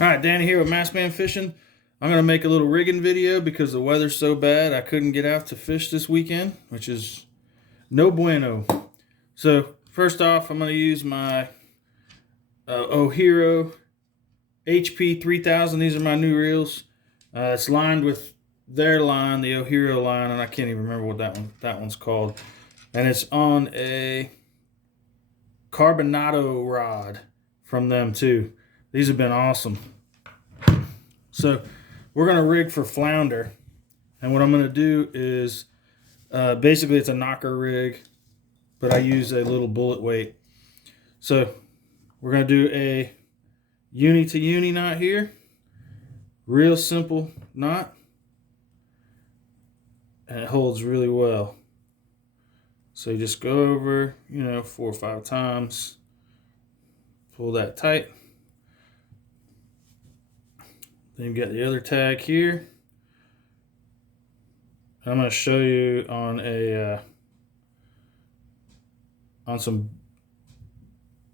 Alright, Danny here with Massman Fishing. I'm going to make a little rigging video because the weather's so bad I couldn't get out to fish this weekend, which is no bueno. So first off, I'm going to use my Ohiro HP 3000. These are my new reels. It's lined with their line, the Ohiro line, and I can't even remember what that one's called. And it's on a Carbonado rod from them too. These have been awesome. So we're going to rig for flounder. And what I'm going to do is basically it's a knocker rig, but I use a little bullet weight. So we're going to do a uni to uni knot here. Real simple knot. And it holds really well. So you just go over, 4 or 5 times. Pull that tight. Then you got the other tag here. I'm going to show you on some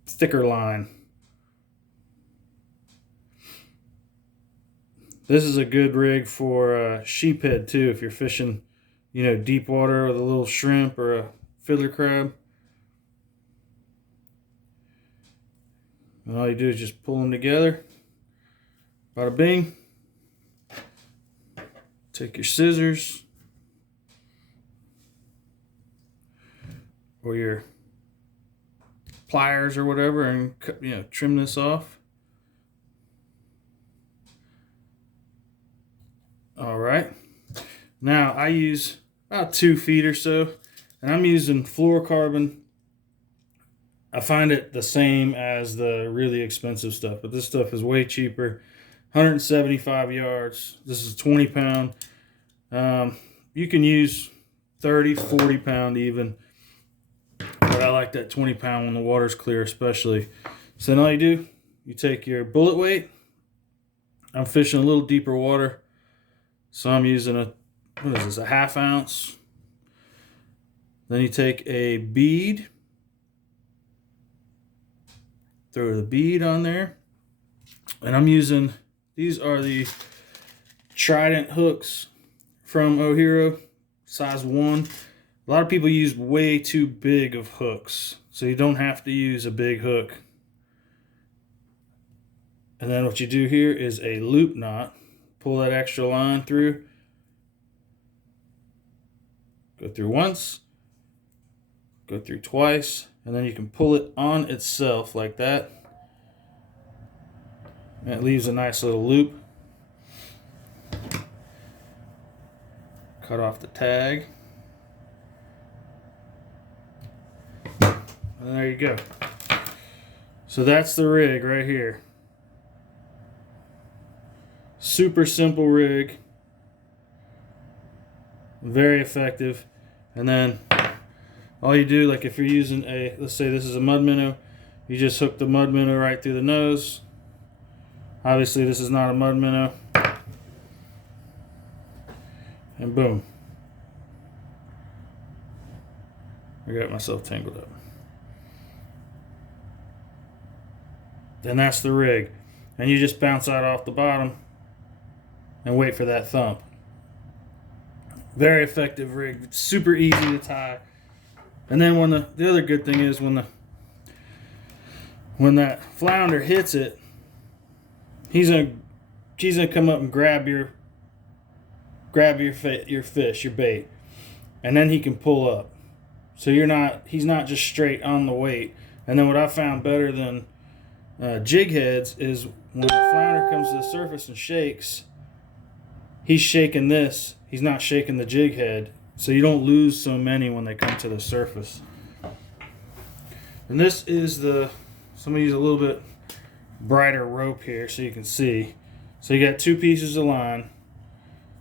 thicker line. This is a good rig for sheephead too if you're fishing, deep water with a little shrimp or a fiddler crab. And all you do is just pull them together. Bada bing. Take your scissors or your pliers or whatever and trim this off. All right. Now I use about 2 feet or so, and I'm using fluorocarbon. I find it the same as the really expensive stuff, but this stuff is way cheaper. 175 yards. This is 20 pound. You can use 30, 40 pound even, but I like that 20 pound when the water's clear especially. So then all you do, you take your bullet weight. I'm fishing a little deeper water, so I'm using a 1/2 ounce. Then you take a bead, throw the bead on there, and I'm using, these are the Trident hooks from Ohiro, size 1. A lot of people use way too big of hooks, so you don't have to use a big hook. And then what you do here is a loop knot. Pull that extra line through. Go through once, go through twice, and then you can pull it on itself like that. And it leaves a nice little loop. Cut off the tag. And there you go. So that's the rig right here. Super simple rig. Very effective. And then all you do, like if you're using let's say this is a mud minnow, you just hook the mud minnow right through the nose. Obviously this is not a mud minnow. And boom. I got myself tangled up. Then that's the rig. And you just bounce out off the bottom and wait for that thump. Very effective rig, super easy to tie. And then when the other good thing is when that flounder hits it, she's gonna come up and grab your fish, your bait, and then he can pull up. So he's not just straight on the weight. And then what I found better than jig heads is when the flounder comes to the surface and shakes, he's shaking this. He's not shaking the jig head. So you don't lose so many when they come to the surface. And this is so I'm gonna use a little bit brighter rope here so you can see. So you got 2 pieces of line.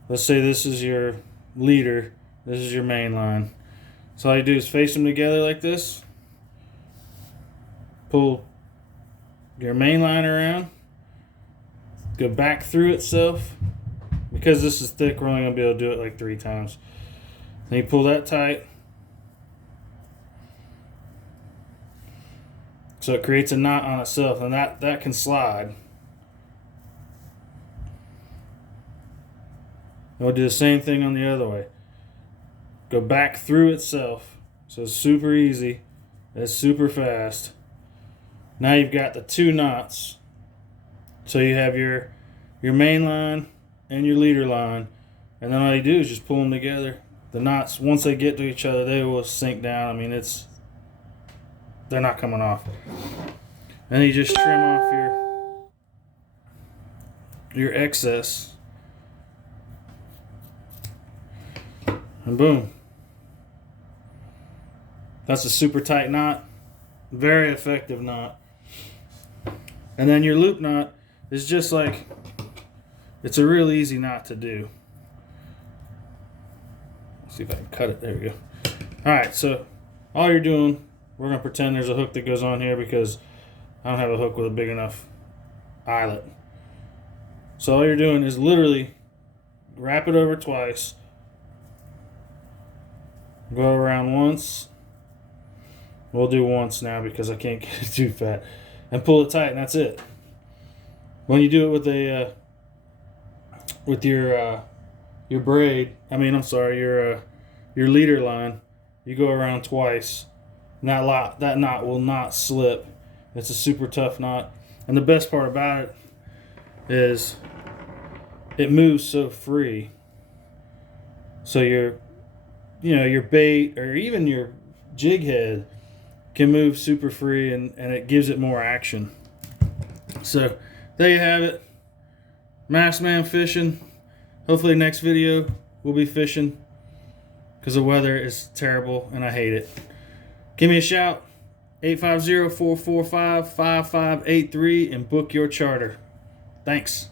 Let's say this is your leader, this is your main line. So all you do is face them together like this. Pull your main line around. Go back through itself. Because this is thick, we're only going to be able to do it like 3 times. Then you pull that tight. So it creates a knot on itself, and that can slide. we'll do the same thing on the other way. Go back through itself. So it's super easy. It's super fast. Now you've got the 2 knots. So you have your main line and your leader line. And then all you do is just pull them together. The knots, once they get to each other, they will sink down. I mean, they're not coming off. And you just trim off your excess. And boom. That's a super tight knot. Very effective knot. And then your loop knot is just like, it's a real easy knot to do. Let's see if I can cut it. There we go. Alright, so all you're doing, we're going to pretend there's a hook that goes on here because I don't have a hook with a big enough eyelet. So all you're doing is literally wrap it over twice, go around once. We'll do once now because I can't get it too fat, and pull it tight, and that's it. When you do it with your braid, your leader line, you go around twice. And that knot will not slip. It's a super tough knot, and the best part about it is it moves so free. So your bait or even your jig head can move super free, and it gives it more action. So there you have it. Masked Man fishing. Hopefully next video we'll be fishing because the weather is terrible and I hate it. Give me a shout, 850-445-5583, and book your charter. Thanks.